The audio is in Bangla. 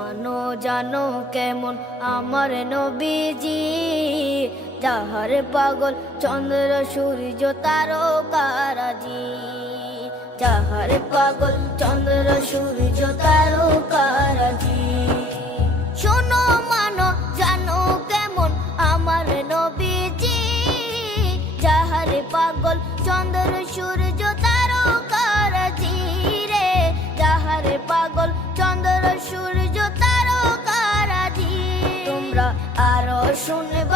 মানো জানো কেমন আমার নবীজি, যাহার পাগল চন্দ্র সূর্য তারকারাজি, যাহার পাগল চন্দ্র সূর্য তারকারাজি। শোনো মানো জানো কেমন আমার নবীজি, যাহার পাগল চন্দ্র সূর্য তারকারাজি রে, যাহার পাগল চন্দ্র সূর্য তারকারাজি। তোমরা আরো শুনবে